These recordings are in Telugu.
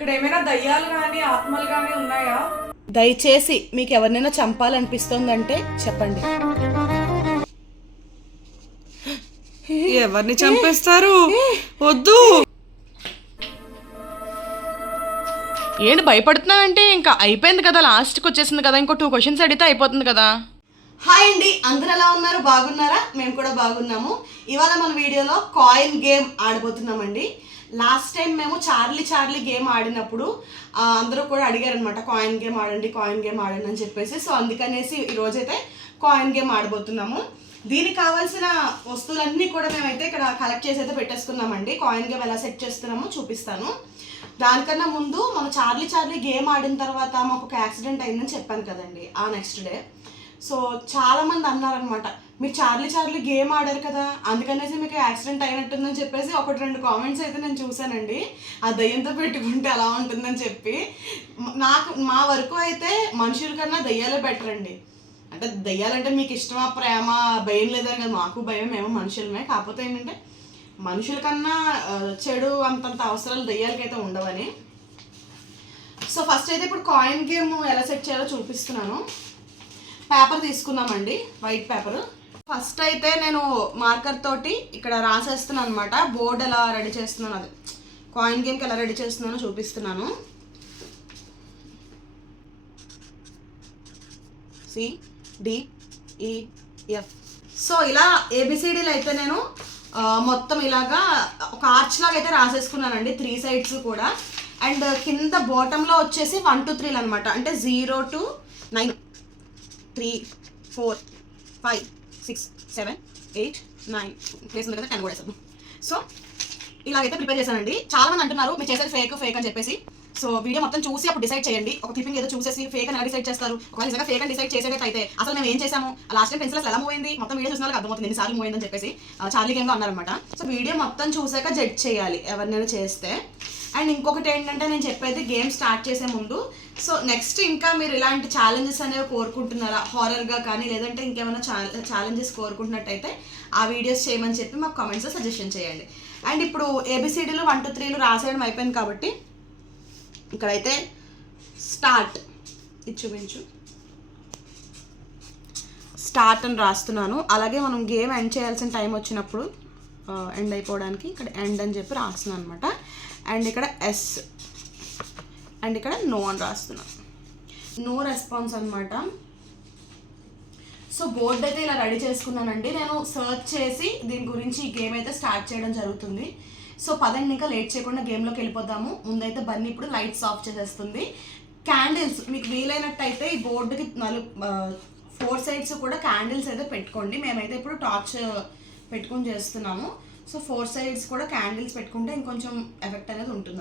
ఇక్కడ ఏమైనా దయ్యాలు కానీ ఆత్మలు కానీ ఉన్నాయా? దయచేసి మీకు ఎవరినైనా చంపాలనిపిస్తోందంటే చెప్పండి. ఎవరిని చంపేస్తారు? వద్దు. ఏంటి భయపడుతున్నావంటే? ఇంకా అయిపోయింది కదా లాస్ట్కి వచ్చేసింది కదా ఇంకో టూ క్వశ్చన్స్ అడిగితే అయిపోతుంది కదా. హాయ్ అండి అందరు ఎలా ఉన్నారు? బాగున్నారా? మేము కూడా బాగున్నాము. ఇవాళ మన వీడియోలో కాయిన్ గేమ్ ఆడబోతున్నామండి. లాస్ట్ టైం మేము చార్లీ చార్లీ గేమ్ ఆడినప్పుడు అందరూ కూడా అడిగారు అనమాట కాయిన్ గేమ్ ఆడండి కాయిన్ గేమ్ ఆడండి అని చెప్పేసి. సో అందుకనేసి ఈరోజైతే కాయిన్ గేమ్ ఆడబోతున్నాము. దీనికి కావాల్సిన వస్తువులన్నీ కూడా మేమైతే ఇక్కడ కలెక్ట్ చేసి అయితే పెట్టేసుకున్నామండి. కాయిన్ గేమ్ ఎలా సెట్ చేస్తున్నామో చూపిస్తాను. దానికన్నా ముందు మనం చార్లీ చార్లీ గేమ్ ఆడిన తర్వాత మాకు ఒక యాక్సిడెంట్ అయిందని చెప్పాను కదండి ఆ నెక్స్ట్ డే సో చాలా మంది అన్నారనమాట మీరు చార్లీ చార్లీ గేమ్ ఆడారు కదా అందుకనేసి మీకు యాక్సిడెంట్ అయినట్టుందని చెప్పేసి ఒకటి రెండు కామెంట్స్ అయితే నేను చూశానండి. ఆ దయ్యంతో పెట్టుకుంటే అలా ఉంటుందని చెప్పి నాకు మా వరకు అయితే మనుషుల కన్నా దయ్యాలే బెటర్ అండి. అంటే దయ్యాలంటే మీకు ఇష్టమా ప్రేమ భయం లేదని కదా మాకు భయం మేము మనుషులమే. కాకపోతే ఏంటంటే మనుషుల కన్నా చెడు అంతంత అవసరాలు దయ్యాలకైతే ఉండవని. సో ఫస్ట్ అయితే ఇప్పుడు కాయిన్ గేమ్ ఎలా సెట్ చేయాలో చూపిస్తున్నాను. పేపర్ తీసుకున్నామండి వైట్ పేపర్. ఫస్ట్ అయితే నేను మార్కర్ తోటి ఇక్కడ రాసేస్తున్నాను అనమాట బోర్డు ఎలా రెడీ చేస్తున్నాను అది. కాయిన్ గేమ్కి ఎలా రెడీ చేస్తున్నానో చూపిస్తున్నాను. C D E F. So ఇలా ఏబిసిడీలు అయితే నేను మొత్తం ఇలాగా ఒక ఆర్చ్ లాగా అయితే రాసేసుకున్నానండి త్రీ సైడ్స్ కూడా. అండ్ కింద బాటంలో వచ్చేసి వన్ టూ త్రీలు అనమాట అంటే zero to nine. Three four five six seven eight nine place కదా టెన్ కూడా వేసాను సో ఇలాగైతే ప్రిపేర్ చేశానండి. చాలా మంది అంటున్నారు మీరు చేసేది ఫేక్ ఫేక్ అని చెప్పేసి. సో వీడియో మొత్తం చూసి అప్పుడు డిసైడ్ చేయండి. ఒక క్లిప్పింగ్ ఏదో చూసేసి ఫేక్ అని ఎలా డిసైడ్ చేస్తారు? ఒకవేళ నిజంగా ఫేక్ అని డిసైడ్ చేసేది అయితే అసలు మేము ఏం చేసాము లాస్ట్ టైం పెన్సిల్స్ ఎలా మూవ్ అయింది? మొత్తం వీడియో చూసిన వాళ్ళకి అర్థమవుతుంది ఎన్నిసార్లు మూవ్ అయిందని చెప్పేసి. ఆ, చార్లీ గేమ్లో అన్నారనమాట సో వీడియో మొత్తం చూసాక జడ్జ్ చేయాలి ఎవరినైనా చేస్తే. అండ్ ఇంకొకటి ఏంటంటే నేను చెప్పేది గేమ్ స్టార్ట్ చేసే ముందు సో నెక్స్ట్ ఇంకా మీరు ఇలాంటి ఛాలెంజెస్ అనేవి కోరుకుంటున్నారా? హారర్గా కానీ లేదంటే ఇంకేమైనా ఛాలెంజెస్ కోరుకుంటున్నట్టయితే ఆ వీడియోస్ చేయమని చెప్పి మాకు కామెంట్స్లో సజెషన్ చేయండి. అండ్ ఇప్పుడు ఏబిసిడీలు వన్ టూ త్రీలు రాసేయడం అయిపోయింది కాబట్టి ఇక్కడైతే స్టార్ట్ ఇది చూపించు. స్టార్ట్ అని రాస్తున్నాను. అలాగే మనం గేమ్ ఎండ్ చేయాల్సిన టైం వచ్చినప్పుడు uh, ఎండ్ అయిపోవడానికి ఇక్కడ ఎండ్ అని చెప్పి రాస్తున్నాను అనమాట అండ్ ఇక్కడ ఎస్ అండ్ ఇక్కడ నో అని రాస్తున్నాను నో రెస్పాన్స్ అనమాట సో బోర్డ్ అయితే ఇలా రెడీ చేసుకున్నానండి. నేను సర్చ్ చేసి దీని గురించి ఈ గేమ్ అయితే స్టార్ట్ చేయడం జరుగుతుంది. సో పదండి ఇంకా లేట్ చేయకుండా గేమ్లోకి వెళ్ళిపోతాము ముందైతే బన్నీ ఇప్పుడు లైట్స్ ఆఫ్ చేసేస్తుంది. క్యాండిల్స్ మీకు వీలైనట్టయితే ఈ బోర్డుకి నలు ఫోర్ సైడ్స్ కూడా క్యాండిల్స్ అయితే పెట్టుకోండి. మేమైతే ఇప్పుడు టార్చ్ పెట్టుకొని చేస్తున్నాము. సో ఫోర్ సైడ్స్ కూడా క్యాండిల్స్ పెట్టుకుంటే ఇంకొంచెం ఎఫెక్ట్ అనేది ఉంటుంది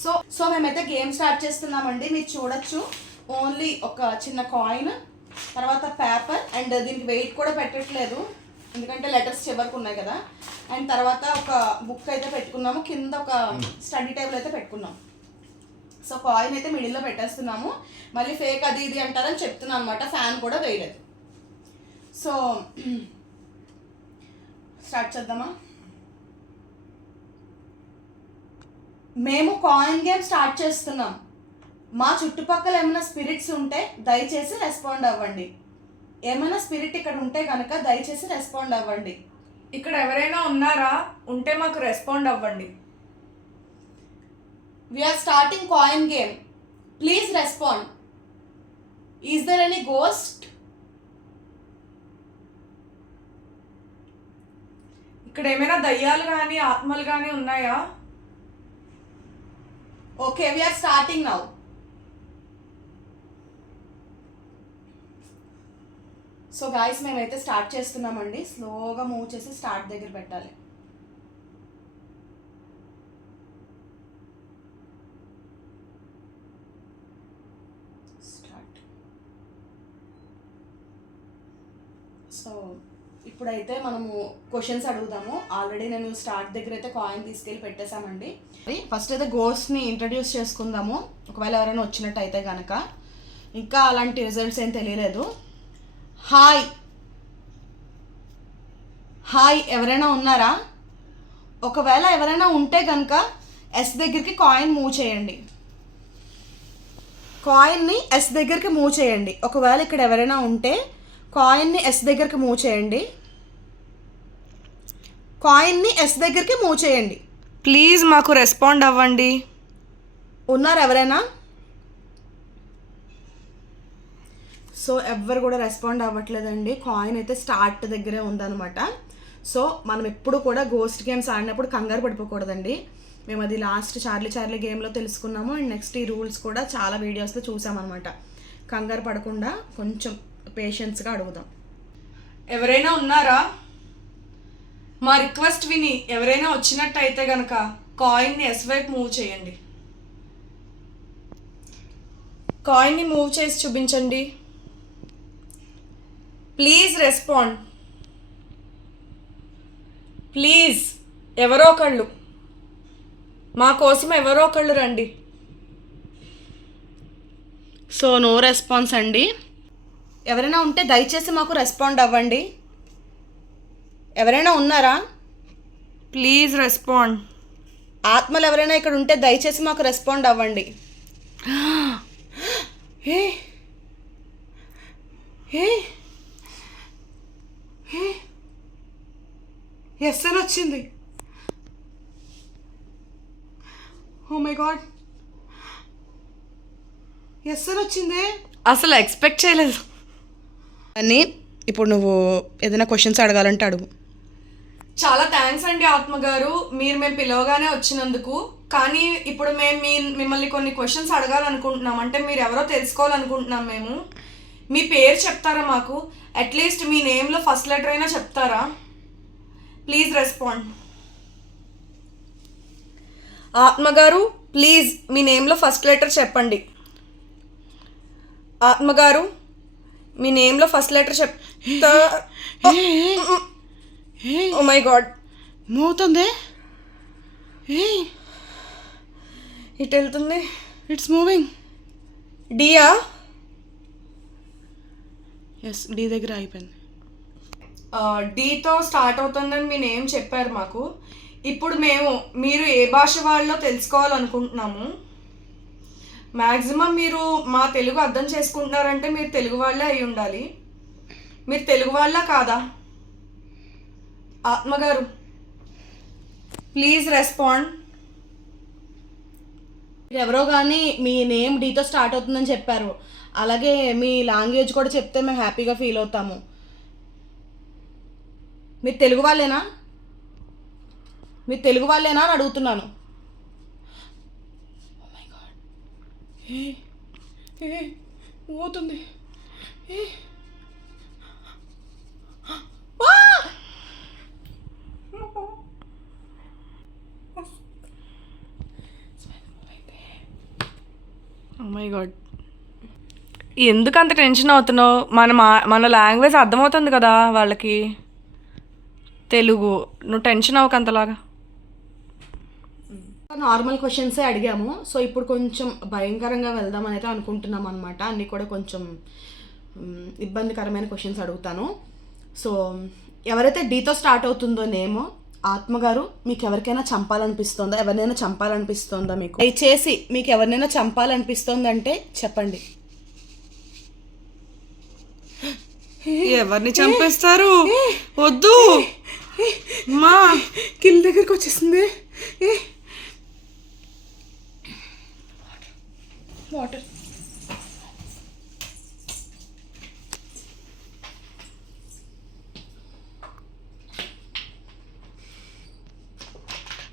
సో సో మేమైతే గేమ్ స్టార్ట్ చేస్తున్నామండి. మీరు చూడొచ్చు. ఓన్లీ ఒక చిన్న కాయిన్ తర్వాత పేపర్ అండ్ దీనికి వెయిట్ కూడా పెట్టట్లేదు. ఎందుకంటే లెటర్స్ చివరికి ఉన్నాయి కదా. అండ్ తర్వాత ఒక బుక్ అయితే పెట్టుకున్నాము. కింద ఒక స్టడీ టేబుల్ అయితే పెట్టుకున్నాం. సో కాయిన్ అయితే మిడిల్లో పెట్టేస్తున్నాము. మళ్ళీ ఫేక్ అది ఇది అంటారని చెప్తున్నాను అనమాట ఫ్యాన్ కూడా వేయలేదు. సో స్టార్ట్ చేద్దామా? మేము కాయిన్ గేమ్ స్టార్ట్ చేస్తున్నాం. మా చుట్టుపక్కల ఏమైనా స్పిరిట్స్ ఉంటే దయచేసి రెస్పాండ్ అవ్వండి. ఏమైనా స్పిరిట్ ఇక్కడ ఉంటే కనుక దయచేసి రెస్పాండ్ అవ్వండి. ఇక్కడ ఎవరైనా ఉన్నారా? ఉంటే మాకు రెస్పాండ్ అవ్వండి. We're starting coin game please respond is there any ghost ఇక్కడ ఏమైనా దయ్యాలు కానీ ఆత్మలు కానీ ఉన్నాయా? Okay we're starting now so guys మేమైతే స్టార్ట్ చేస్తున్నామండి. స్లోగా మూవ్ చేసి స్టార్ట్ దగ్గర పెట్టాలి స్టార్ట్ సో ఇప్పుడైతే మనము క్వశ్చన్స్ అడుగుదాము. ఆల్రెడీ నేను స్టార్ట్ దగ్గర అయితే కాయిన్ తీసుకెళ్ళి పెట్టేశామండి ఫస్ట్ అయితే గోస్ట్ని ఇంట్రడ్యూస్ చేసుకుందాము. ఒకవేళ ఎవరైనా వచ్చినట్టు అయితే కనుక ఇంకా అలాంటి రిజల్ట్స్ ఏం తెలియలేదు. హాయ్ హాయ్ ఎవరైనా ఉన్నారా? ఒకవేళ ఎవరైనా ఉంటే కనుక ఎస్ దగ్గరికి కాయిన్ మూవ్ చేయండి. కాయిన్ని ఎస్ దగ్గరికి మూవ్ చేయండి. ఒకవేళ ఇక్కడ ఎవరైనా ఉంటే కాయిన్ని ఎస్ దగ్గరికి మూవ్ చేయండి. కాయిన్ని ఎస్ దగ్గరికి మూవ్ చేయండి. ప్లీజ్ మాకు రెస్పాండ్ అవ్వండి. ఉన్నారు ఎవరైనా సో ఎవ్వరు కూడా రెస్పాండ్ అవ్వట్లేదండి. కాయిన్ అయితే స్టార్ట్ దగ్గరే ఉందన్నమాట. సో మనం ఎప్పుడు కూడా గోస్ట్ గేమ్స్ ఆడినప్పుడు కంగారు పడిపోకూడదండి. మేము అది లాస్ట్ చార్లీ చార్లీ గేమ్లో తెలుసుకున్నాము. అండ్ నెక్స్ట్ ఈ రూల్స్ కూడా చాలా వీడియోస్లో చూసామన్నమాట. కంగారు పడకుండా కొంచెం పేషెన్స్గా అడుగుదాం. ఎవరైనా ఉన్నారా? మా రిక్వెస్ట్ విని ఎవరైనా వచ్చినట్టయితే గనక కాయిన్ని ఎస్ వైపు మూవ్ చేయండి. కాయిన్ని మూవ్ చేసి చూపించండి. ప్లీజ్ రెస్పాండ్ ప్లీజ్ ఎవరో ఒకళ్ళు. మా కోసం ఎవరో ఒకళ్ళు రండి. సో నో రెస్పాన్స్ అండి. ఎవరైనా ఉంటే దయచేసి మాకు రెస్పాండ్ అవ్వండి. ఎవరైనా ఉన్నారా? ప్లీజ్ రెస్పాండ్ ఆత్మలు ఎవరైనా ఇక్కడ ఉంటే దయచేసి మాకు రెస్పాండ్ అవ్వండి. ఏ? ఏ? ఎస్ అని వచ్చింది. ఓ మై గాడ్ ఎస్ అని వచ్చిందే. అసలు ఎక్స్పెక్ట్ చేయలేదు. అని ఇప్పుడు నువ్వు ఏదైనా క్వశ్చన్స్ అడగాలంటే అడుగు. చాలా థ్యాంక్స్ అండి ఆత్మ గారు. మీరు మేము పిలవగానే వచ్చినందుకు. కానీ ఇప్పుడు మేము మీ మిమ్మల్ని కొన్ని క్వశ్చన్స్ అడగాలనుకుంటున్నాం. అంటే మీరు ఎవరో తెలుసుకోవాలనుకుంటున్నాం మేము. మీ పేరు చెప్తారా మాకు? అట్లీస్ట్ మీ నేమ్లో ఫస్ట్ లెటర్ అయినా చెప్తారా? ప్లీజ్ రెస్పాండ్ ఆత్మ గారు ప్లీజ్ మీ నేమ్లో ఫస్ట్ లెటర్ చెప్పండి. ఆత్మ గారు మీ నేమ్లో ఫస్ట్ లెటర్ చెప్తా ఓ మై గాడ్ మూవుతుంది ఏ ఇటు వెళ్తుంది ఇట్స్ మూవింగ్ డియా ఎస్ డి దగ్గర అయిపోయింది. డీతో స్టార్ట్ అవుతుందని మీ నేమ్ చెప్పారు మాకు. ఇప్పుడు మేము మీరు ఏ భాష వాళ్ళో తెలుసుకోవాలనుకుంటున్నాము. మ్యాక్సిమం మీరు మా తెలుగు అర్థం చేసుకుంటున్నారంటే మీరు తెలుగు వాళ్ళే అయి ఉండాలి మీరు తెలుగు వాళ్ళ కాదా? ఆత్మగారు ప్లీజ్ రెస్పాండ్ ఎవరో కానీ మీ నేమ్ డీతో స్టార్ట్ అవుతుందని చెప్పారు. అలాగే మీ లాంగ్వేజ్ కూడా చెప్తే మేము హ్యాపీగా ఫీల్ అవుతాము. మీరు తెలుగు వాళ్ళేనా? మీరు తెలుగు వాళ్ళేనా అని అడుగుతున్నాను. Oh పోతుంది Oh మై గాడ్ ఎందుకు అంత టెన్షన్ అవుతున్నావు? మన మా- మన లాంగ్వేజ్ అర్థమవుతుంది కదా వాళ్ళకి. తెలుగు. నువ్వు టెన్షన్ అవ్వక అంతలాగా. నార్మల్ క్వశ్చన్సే అడిగాము. సో ఇప్పుడు కొంచెం భయంకరంగా వెళ్దామని అయితే అనుకుంటున్నాం అనమాట అన్నీ కూడా కొంచెం ఇబ్బందికరమైన క్వశ్చన్స్ అడుగుతాను. సో ఎవరైతే డీతో స్టార్ట్ అవుతుందో నేమో ఆత్మగారు మీకు ఎవరికైనా చంపాలనిపిస్తుందా? ఎవరినైనా చంపాలనిపిస్తుందా మీకు? దయచేసి మీకు ఎవరినైనా చంపాలనిపిస్తుందంటే చెప్పండి. ఎవరిని చంపేస్తారు? వద్దు. మా కిల్ దగ్గరికి వచ్చేసింది. వాటర్.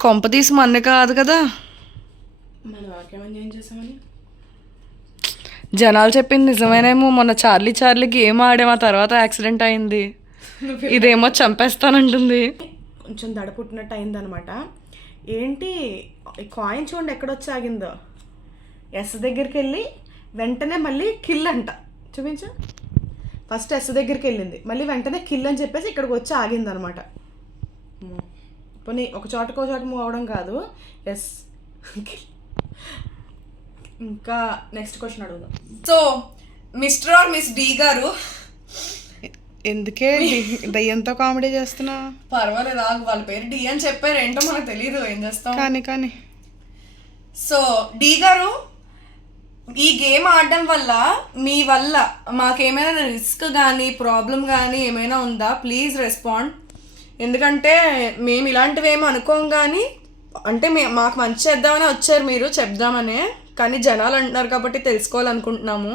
కొంప తీసి మన్న కాదు కదా. జనాలు చెప్పింది నిజమేనేమో మొన్న చార్లీ చార్లీ గేమ్ ఆడాం ఆ తర్వాత యాక్సిడెంట్ అయింది. ఇదేమో చంపేస్తానంటుంది. కొంచెం దడ పుట్టినట్టు అయిందనమాట. ఏంటి కాయిన్ చూడండి ఎక్కడొచ్చి ఆగిందో. ఎస్ దగ్గరికి వెళ్ళి వెంటనే మళ్ళీ కిల్ అంట. చూపించు. ఫస్ట్ ఎస్ దగ్గరికి వెళ్ళింది. మళ్ళీ వెంటనే కిల్ అని చెప్పేసి ఇక్కడికి వచ్చి ఆగిందనమాట. పోనీ ఒక చోటకో చోట మూవ్ అవ్వడం కాదు. ఎస్ ఇంకా నెక్స్ట్ క్వశ్చన్ అడుగుదాం. So mister or miss D గారు? ఎందుకే దయ్యంతో కామెడీ చేస్తున్నా? పర్వాలేదు ఆగు, వాళ్ళ పేరు డి అని చెప్పారు. ఏంటో మనకు తెలియదు ఏం చేస్తాం? కానీ కానీ. సో డి గారు ఈ గేమ్ ఆడడం వల్ల మీ వల్ల మాకేమైనా రిస్క్ కానీ ప్రాబ్లం కానీ ఏమైనా ఉందా? ప్లీజ్ రెస్పాండ్ ఎందుకంటే మేము ఇలాంటివి ఏమి అనుకోం కానీ అంటే మే మాకు మంచి చేద్దామని వచ్చారు మీరు చెప్దామనే. కానీ జనాలు అంటున్నారు కాబట్టి తెలుసుకోవాలనుకుంటున్నాము.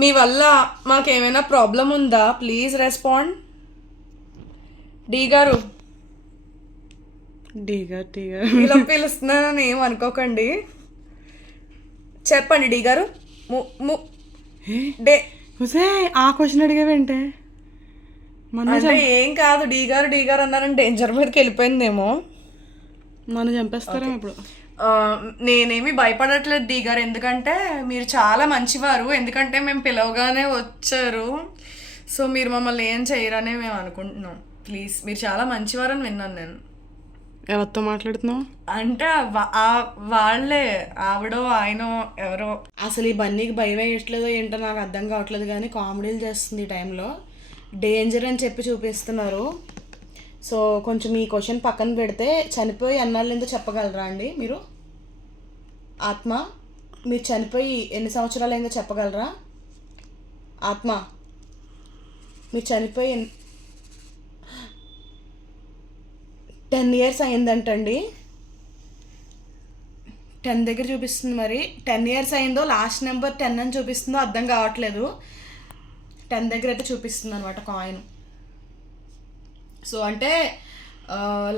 మీ వల్ల మాకేమైనా ప్రాబ్లం ఉందా? Please respond. డి గారు. డీగా డీగా ఇలా పిలుస్తున్నానని ఏం అనుకోకండి. చెప్పండి డి గారు. డే ఆ క్వశ్చన్ అడిగావేంటే? అంటే ఏం కాదు డి గారు డి గారు అన్నారని డేంజర్ మీదకి వెళ్ళిపోయిందేమో. మనం చంపేస్తారా ఇప్పుడు. నేనేమి భయపడట్లేదు డి గారు ఎందుకంటే మీరు చాలా మంచివారు ఎందుకంటే మేము పిలవగానే వచ్చారు. సో మీరు మమ్మల్ని ఏం చేయరనే మేము అనుకుంటున్నాం. ప్లీజ్ మీరు చాలా మంచివారని విన్నాను నేను. ఎవరితో మాట్లాడుతున్నావు? అంటే వాళ్ళే ఆవిడో ఆయనో ఎవరో. అసలు ఈ బన్నీకి భయం వేయట్లేదో ఏంటో నాకు అర్థం కావట్లేదు కానీ కామెడీలు చేస్తుంది ఈ టైంలో డేంజర్ అని చెప్పి చూపిస్తున్నారు. సో కొంచెం ఈ క్వశ్చన్ పక్కన పెడితే చనిపోయి ఎన్నాళ్ళేందో చెప్పగలరా అండి మీరు? ఆత్మ మీరు చనిపోయి ఎన్ని సంవత్సరాలు అయిందో చెప్పగలరా? ఆత్మ మీరు చనిపోయి టెన్ ఇయర్స్ అయిందంటండి. టెన్ దగ్గర చూపిస్తుంది మరి. టెన్ ఇయర్స్ అయిందో లాస్ట్ నెంబర్ టెన్ అని చూపిస్తుందో అర్థం కావట్లేదు. టెన్ దగ్గర అయితే చూపిస్తుంది అనమాట కాయిన్. సో అంటే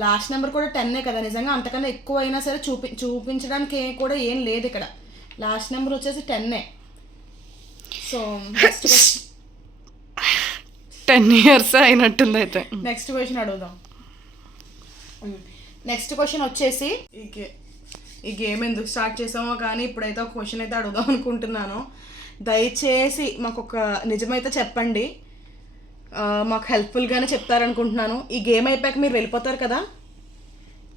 లాస్ట్ నెంబర్ కూడా టెన్నే కదా నిజంగా. అంతకన్నా ఎక్కువ అయినా సరే చూపి చూపించడానికి ఏ- కూడా ఏం లేదు ఇక్కడ. లాస్ట్ నెంబర్ వచ్చేసి టెన్నే. సో నెక్స్ట్ టెన్ ఇయర్స్ అయినట్టుంది అయితే. నెక్స్ట్ క్వశ్చన్ అడుగుదాం. నెక్స్ట్ క్వశ్చన్ వచ్చేసి ఈ గేమ్ ఎందుకు స్టార్ట్ చేసామో కానీ ఇప్పుడైతే ఒక క్వశ్చన్ అయితే అడుగుదాం అనుకుంటున్నాను. దయచేసి మాకు ఒక నిజమైతే చెప్పండి. మాకు హెల్ప్ఫుల్గానే చెప్తారనుకుంటున్నాను. ఈ గేమ్ అయిపోయాక మీరు వెళ్ళిపోతారు కదా?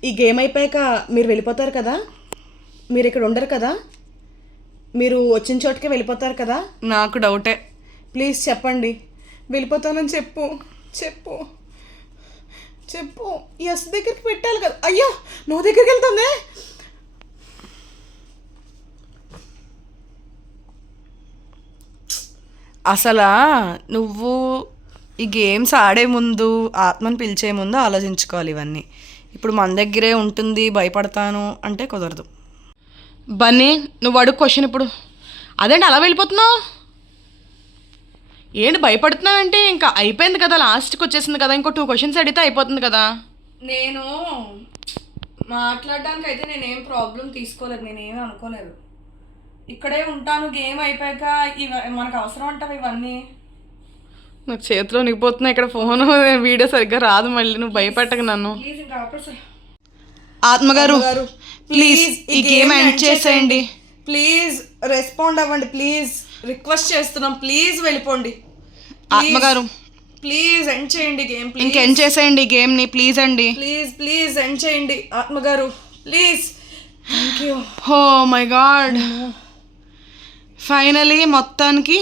ఈ గేమ్ అయిపోయాక మీరు వెళ్ళిపోతారు కదా? మీరు ఇక్కడ ఉండరు కదా? మీరు వచ్చిన చోటుకే వెళ్ళిపోతారు కదా? నాకు డౌటే. ప్లీజ్ చెప్పండి. వెళ్ళిపోతానని చెప్పు. చెప్పు. చెప్పు. ఎస్ దగ్గరికి పెట్టాలి కదా. అయ్యో నువ్వు దగ్గరికి వెళ్తుంది? అసలు నువ్వు ఈ గేమ్స్ ఆడే ముందు ఆత్మను పిలిచే ముందు ఆలోచించుకోవాలి ఇవన్నీ. ఇప్పుడు మన దగ్గరే ఉంటుంది భయపడతాను అంటే కుదరదు. బన్నీ నువ్వు అడుగు క్వశ్చన్ ఇప్పుడు. అదేంటి అలా వెళ్ళిపోతున్నావు? ఏంటి భయపడుతున్నావు అంటే ఇంకా అయిపోయింది కదా లాస్ట్కి వచ్చేసింది కదా ఇంకో టూ క్వశ్చన్స్ అడిగితే అయిపోతుంది కదా. నేను మాట్లాడడానికి అయితే నేనేం ప్రాబ్లం తీసుకోలేదు నేనేమి అనుకోలేదు. ఇక్కడే ఉంటాను గేమ్ అయిపోయాక ఇవ మనకు అవసరం అంటావు ఇవన్నీ? నాకు చేతిలో నిగిపోతున్నాయి ఇక్కడ ఫోన్ వీడియో సరిగ్గా రాదు మళ్ళీ నువ్వు భయపెట్టక నన్ను. ఇంకా ఆత్మగారు ప్లీజ్ ఈ గేమ్ ఎండ్ చేసేయండి. ప్లీజ్ రెస్పాండ్ అవ్వండి ప్లీజ్. రిక్వెస్ట్ చేస్తున్నాం ప్లీజ్ వెళ్ళిపోండి. ఆత్మగారు. ప్లీజ్ ఎండ్ చేయండి గేమ్ ప్లీజ్. ఇంకెండ్ చేసేయండి ఈ గేమ్ని ప్లీజ్ అండి. ప్లీజ్ ప్లీజ్ ఎండ్ చేయండి ఆత్మగారు. Please. Thank you oh my god finally మొత్తానికి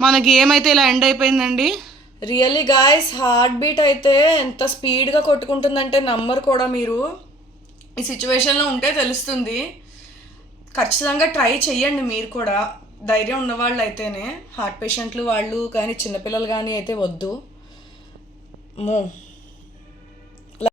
మన గేమ్ అయితే ఇలా ఎండ్ అయిపోయిందండి? రియల్లీ గాయస్ హార్ట్ బీట్ అయితే ఎంత స్పీడ్గా కొట్టుకుంటుందంటే నంబర్ కూడా మీరు. ఈ సిచ్యువేషన్లో ఉంటే తెలుస్తుంది. ఖచ్చితంగా ట్రై చెయ్యండి మీరు కూడా. ధైర్యం ఉన్నవాళ్ళు అయితేనే. హార్ట్ పేషెంట్లు వాళ్ళు కానీ చిన్నపిల్లలు కానీ అయితే వద్దు. మో